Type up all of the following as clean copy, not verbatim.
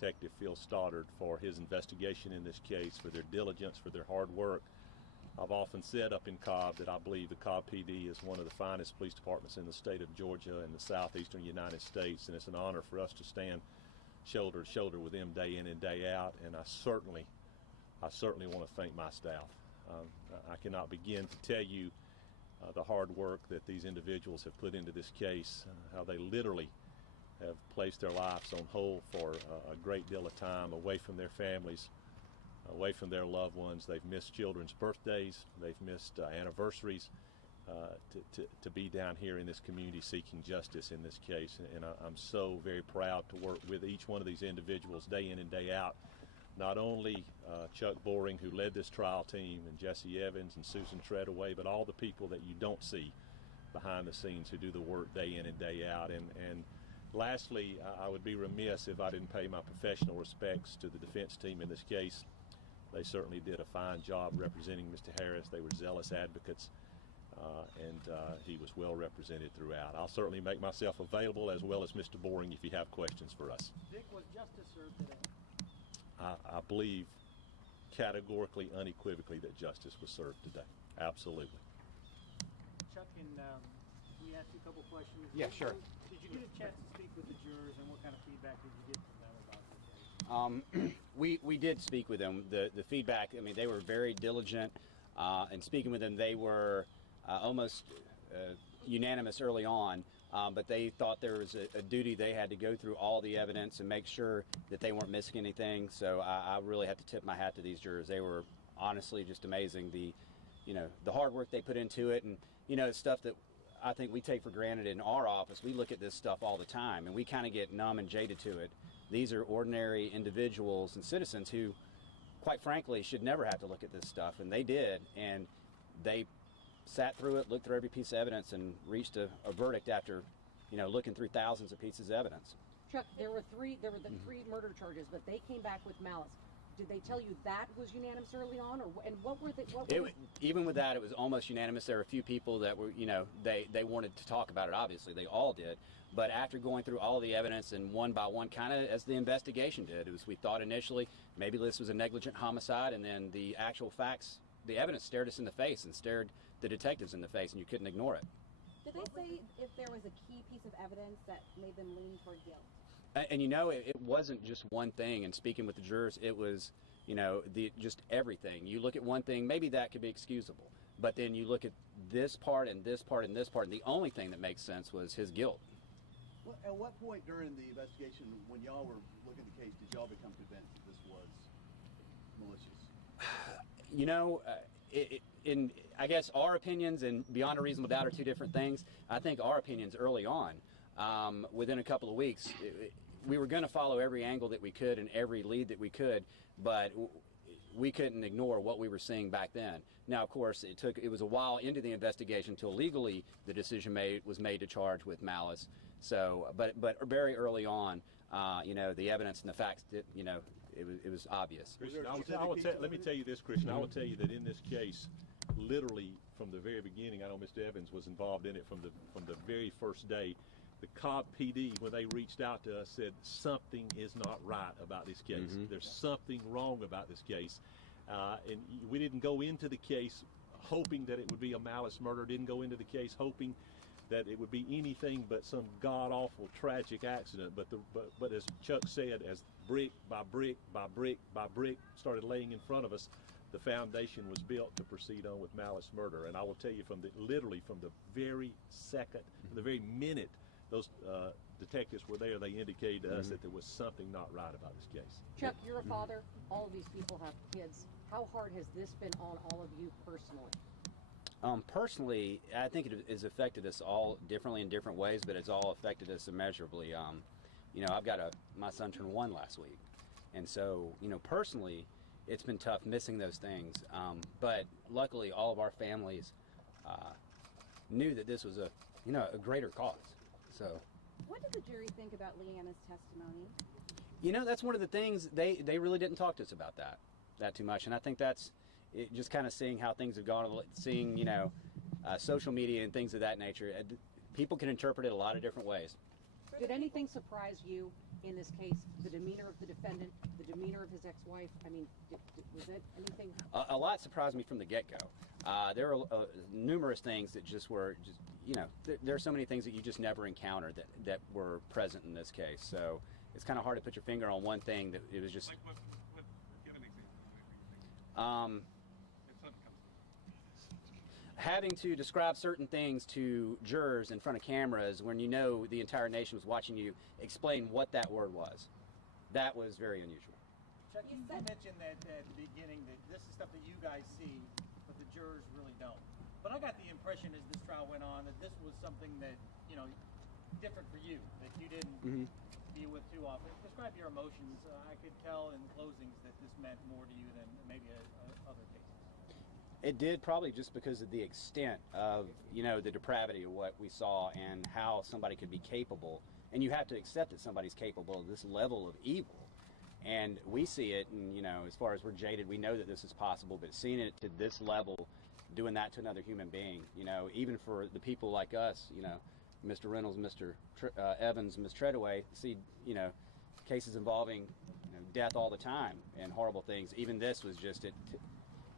Detective Phil Stoddard for his investigation in this case, for their diligence, for their hard work. I've often said up in Cobb that I believe the Cobb PD is one of the finest police departments in the state of Georgia and the southeastern United States, and it's an honor for us to stand shoulder to shoulder with them day in and day out, and I certainly want to thank my staff. I cannot begin to tell you the hard work that these individuals have put into this case, how they literally have placed their lives on hold for a great deal of time away from their families, away from their loved ones. They've missed children's birthdays, they've missed anniversaries to be down here in this community seeking justice in this case. And I'm so very proud to work with each one of these individuals day in and day out. Not only Chuck Boring, who led this trial team, and Jesse Evans and Susan Treadaway, but all the people that you don't see behind the scenes who do the work day in and day out. And lastly, I would be remiss if I didn't pay my professional respects to the defense team in this case. They certainly did a fine job representing Mr. Harris. They were zealous advocates, and he was well represented throughout. I'll certainly make myself available, as well as Mr. Boring, if you have questions for us. Dick, was justice served today? I believe categorically, unequivocally, that justice was served today. Absolutely. Chuck, can we ask you a couple questions? Yeah, sure. Did you get a chance to speak with the jurors, and what kind of feedback did you get from them about the case? We did speak with them. The feedback, I mean, they were very diligent, and speaking with them, they were almost unanimous early on, but they thought there was a duty they had to go through all the evidence and make sure that they weren't missing anything. So I really have to tip my hat to these jurors. They were honestly just amazing. The hard work they put into it, and it's stuff that I think we take for granted in our office. We look at this stuff all the time, and we kind of get numb and jaded to it. These are ordinary individuals and citizens who, quite frankly, should never have to look at this stuff, and they did, and they sat through it, looked through every piece of evidence, and reached a verdict after, looking through thousands of pieces of evidence. Chuck, there were the three murder charges, but they came back with malice. Did they tell you that was unanimous early on, and what were they? Even with that, it was almost unanimous. There were a few people that were, they wanted to talk about it. Obviously, they all did. But after going through all the evidence and one by one, kind of as the investigation did, we thought initially maybe this was a negligent homicide, and then the actual facts, the evidence stared us in the face and stared the detectives in the face, and you couldn't ignore it. Did they say if there was a key piece of evidence that made them lean toward guilt? And it wasn't just one thing. And speaking with the jurors, it was, just everything. You look at one thing, maybe that could be excusable, but then you look at this part and this part and this part, and the only thing that makes sense was his guilt. Well, at what point during the investigation, when y'all were looking at the case, did y'all become convinced that this was malicious? In I guess our opinions and beyond a reasonable doubt are two different things. I think our opinions early on, within a couple of weeks, we were going to follow every angle that we could and every lead that we could, but we couldn't ignore what we were seeing back then. Now, of course, it was a while into the investigation until legally the decision was made to charge with malice. So, but very early on, the evidence and the facts, it was obvious. Christian, let me tell you this, Christian. I will tell you that in this case, literally from the very beginning, I know Mr. Evans was involved in it from the very first day. The Cobb PD, when they reached out to us, said something is not right about this case. Mm-hmm. There's something wrong about this case. And we didn't go into the case hoping that it would be a malice murder, didn't go into the case hoping that it would be anything but some god-awful tragic accident. But as Chuck said, as brick by brick by brick by brick started laying in front of us, the foundation was built to proceed on with malice murder. And I will tell you, literally from the very second, the very minute those detectives were there, they indicated to us that there was something not right about this case. Chuck, you're a father. All of these people have kids. How hard has this been on all of you personally? Personally, I think it has affected us all differently in different ways, but it's all affected us immeasurably. I've got my son turned 1 last week, and so personally, it's been tough missing those things. But luckily, all of our families knew that this was a greater cause. So, what did the jury think about Leanna's testimony? That's one of the things they really didn't talk to us about that too much, and I think that's it, just kind of seeing how things have gone, seeing social media and things of that nature. People can interpret it a lot of different ways. Did anything surprise you in this case? The demeanor of the defendant, the demeanor of his ex-wife? I mean, was it anything? A lot surprised me from the get-go. There were numerous things that just were, there are so many things that you just never encountered that were present in this case. So it's kind of hard to put your finger on one thing that it was just. Like what give an example. If something comes to Having to describe certain things to jurors in front of cameras when you know the entire nation was watching you explain what that word was. That was very unusual. Chuck, you mentioned that at the beginning that this is stuff that you guys see, but the jurors really don't. But I got the impression as this trial went on that this was something that, different for you, that you didn't deal with too often. Describe your emotions. I could tell in closings that this meant more to you than maybe other cases. It did, probably just because of the extent of, the depravity of what we saw and how somebody could be capable. And you have to accept that somebody's capable of this level of evil. And we see it, and, as far as we're jaded, we know that this is possible, but seeing it to this level, doing that to another human being, even for the people like us, Mr. Reynolds, Mr. Evans, Ms. Treadaway, see, cases involving death all the time and horrible things. Even this was just,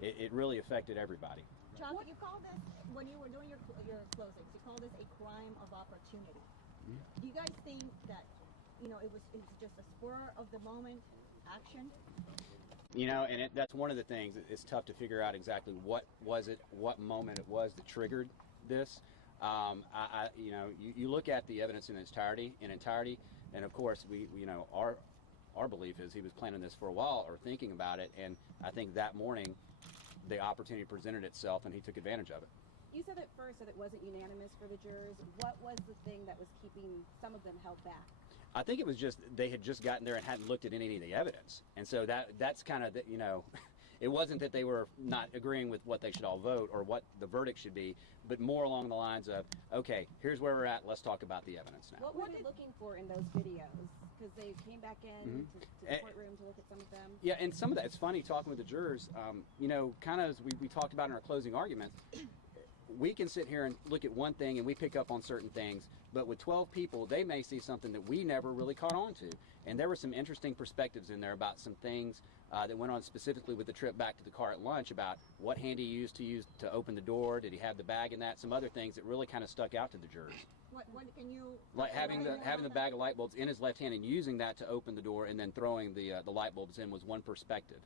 it really affected everybody. Chuck, you call this, when you were doing your closings, you call this a crime of opportunity. Do you guys think that, it's just a spur of the moment action? And that's one of the things. It's tough to figure out exactly what moment it was that triggered this. You look at the evidence in entirety, and of course our belief is he was planning this for a while or thinking about it, and I think that morning the opportunity presented itself and he took advantage of it. You said at first that it wasn't unanimous for the jurors. What was the thing that was keeping some of them held back? I think it was just they had just gotten there and hadn't looked at any of the evidence, and so that's kind of it wasn't that they were not agreeing with what they should all vote or what the verdict should be, but more along the lines of, okay, here's where we're at, let's talk about the evidence now. What were they looking for in those videos? Because they came back in to the courtroom to look at some of them. Yeah, and some of that, it's funny talking with the jurors, kind of as we talked about in our closing arguments, we can sit here and look at one thing and we pick up on certain things, but with 12 people, they may see something that we never really caught on to. And there were some interesting perspectives in there about some things that went on specifically with the trip back to the car at lunch about what hand he used to open the door. Did he have the bag in that? Some other things that really kind of stuck out to the jurors. What can you... Like having the bag of light bulbs in his left hand and using that to open the door and then throwing the light bulbs in was one perspective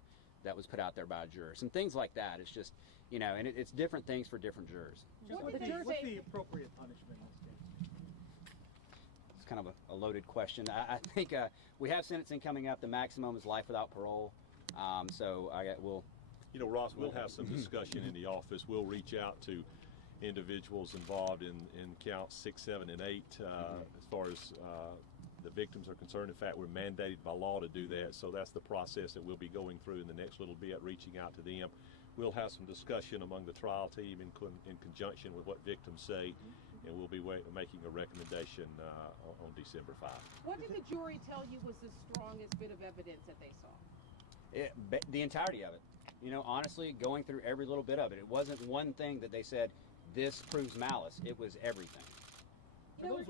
that was put out there by a juror. Some things like that. It's just, and it's different things for different jurors. What's the appropriate punishment in this case? It's kind of a loaded question. I think we have sentencing coming up. The maximum is life without parole. We'll... Ross, we'll have some discussion in the office. We'll reach out to individuals involved in counts 6, 7, and 8 as far as the victims are concerned. In fact, we're mandated by law to do that, so that's the process that we'll be going through in the next little bit, reaching out to them. We'll have some discussion among the trial team in conjunction with what victims say, and we'll be making a recommendation on December 5. What did the jury tell you was the strongest bit of evidence that they saw? The entirety of it. Honestly, going through every little bit of it. It wasn't one thing that they said, this proves malice. It was everything. We're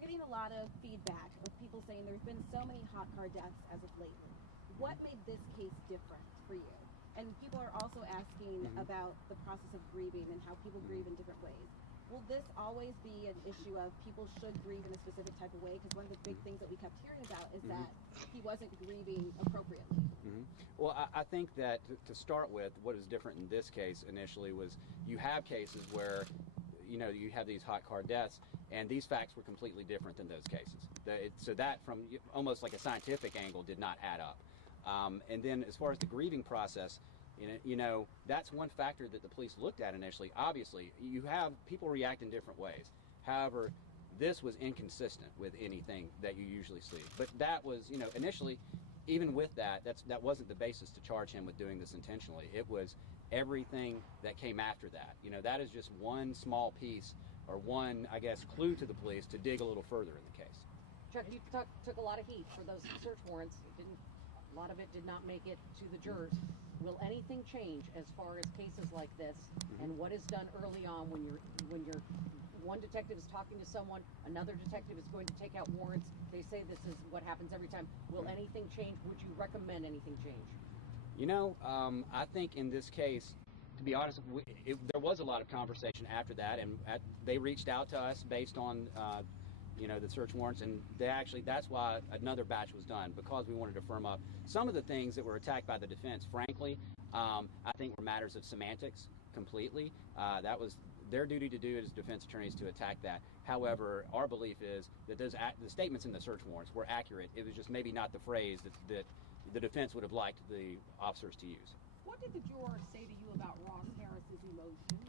getting a lot of feedback of people saying there's been so many hot car deaths as of lately. What made this case different for you? And people are also asking about the process of grieving and how people grieve in different ways. Will this always be an issue of people should grieve in a specific type of way? Because one of the big things that we kept hearing about is that he wasn't grieving appropriately. Well, I think that to start with, what is different in this case initially was you have cases where, you have these hot car deaths, and these facts were completely different than those cases. So that, from almost like a scientific angle, did not add up. And then as far as the grieving process, that's one factor that the police looked at initially. Obviously, you have people react in different ways. However, this was inconsistent with anything that you usually see. But that was, initially, even with that wasn't the basis to charge him with doing this intentionally. It was everything that came after that. That is just one small piece or one, clue to the police to dig a little further in the case. Chuck, you took a lot of heat for those search warrants. A lot of it did not make it to the jurors. Will anything change as far as cases like this and what is done early on when you're one detective is talking to someone, another detective is going to take out warrants. They say this is what happens every time. Will anything change? Would you recommend anything change? You know, I think in this case, to be honest, there was a lot of conversation after that, and they reached out to us based on, you know, the search warrants, and that's why another batch was done, because we wanted to firm up. Some of the things that were attacked by the defense, frankly, I think were matters of semantics completely. That was their duty to do as defense attorneys, to attack that. However, our belief is that the statements in the search warrants were accurate. It was just maybe not the phrase that the defense would have liked the officers to use. What did the juror say to you about Ross Harris's emotions?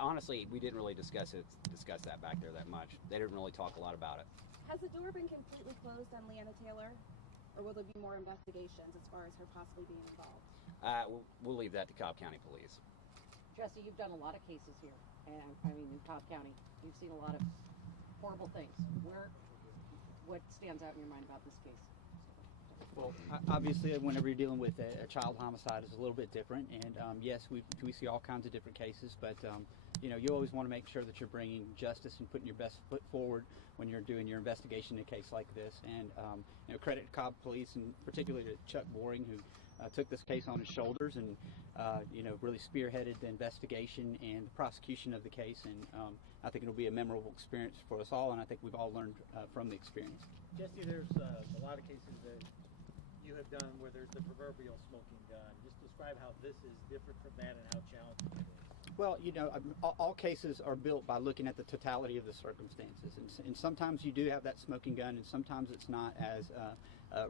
Honestly, we didn't really discuss that back there that much. They didn't really talk a lot about it. Has the door been completely closed on Leanna Taylor, or will there be more investigations as far as her possibly being involved? We'll leave that to Cobb County Police. Jesse, you've done a lot of cases here, and I mean in Cobb County, you've seen a lot of horrible things. What stands out in your mind about this case? Well, obviously, whenever you're dealing with a child homicide, it's a little bit different. And yes, we see all kinds of different cases, but you know, you always want to make sure that you're bringing justice and putting your best foot forward when you're doing your investigation in a case like this. And you know, credit to Cobb Police, and particularly to Chuck Boring, who took this case on his shoulders and you know, really spearheaded the investigation and the prosecution of the case. And I think it'll be a memorable experience for us all, and I think we've all learned from the experience. Jesse, there's a lot of cases that you have done where there's the proverbial smoking gun. Just describe how this is different from that and how challenging it is. Well, you know, all cases are built by looking at the totality of the circumstances, and sometimes you do have that smoking gun, and sometimes it's not as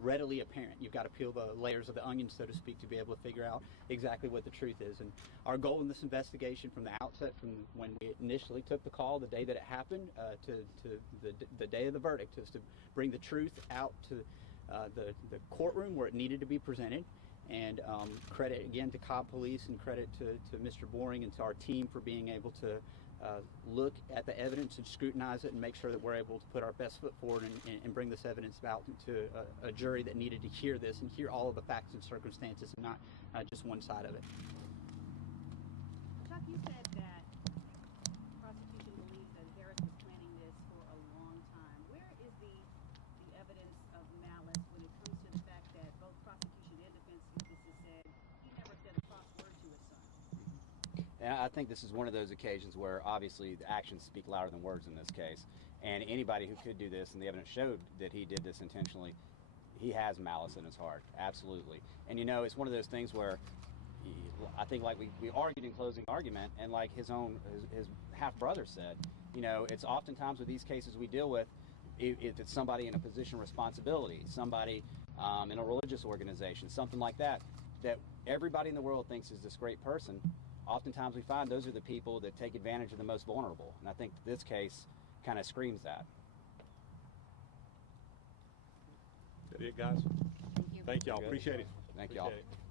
readily apparent. You've got to peel the layers of the onion, so to speak, to be able to figure out exactly what the truth is. And our goal in this investigation from the outset, from when we initially took the call, the day that it happened, to the day of the verdict, is to bring the truth out to the courtroom where it needed to be presented. And credit again to Cobb Police, and credit to Mr. Boring and to our team for being able to look at the evidence and scrutinize it and make sure that we're able to put our best foot forward and bring this evidence out to a jury that needed to hear this and hear all of the facts and circumstances, and not just one side of it. Chuck, you said that prosecution believes that Harris was planning this for a long time. Where is the evidence of malice when it comes to the fact that both prosecution and defense witnesses said he never said a cross word to his son? And I think this is one of those occasions where obviously the actions speak louder than words in this case. And anybody who could do this, and the evidence showed that he did this intentionally, he has malice in his heart, absolutely. And you know, it's one of those things where I think, like we argued in closing argument, and like his half-brother said, you know, it's oftentimes with these cases we deal with, if it's somebody in a position of responsibility, somebody in a religious organization, something like that, that everybody in the world thinks is this great person, oftentimes we find those are the people that take advantage of the most vulnerable. And I think this case kind of screams that. Is that it, guys? Thank you. Thank y'all. Appreciate it. Thank y'all. Appreciate it.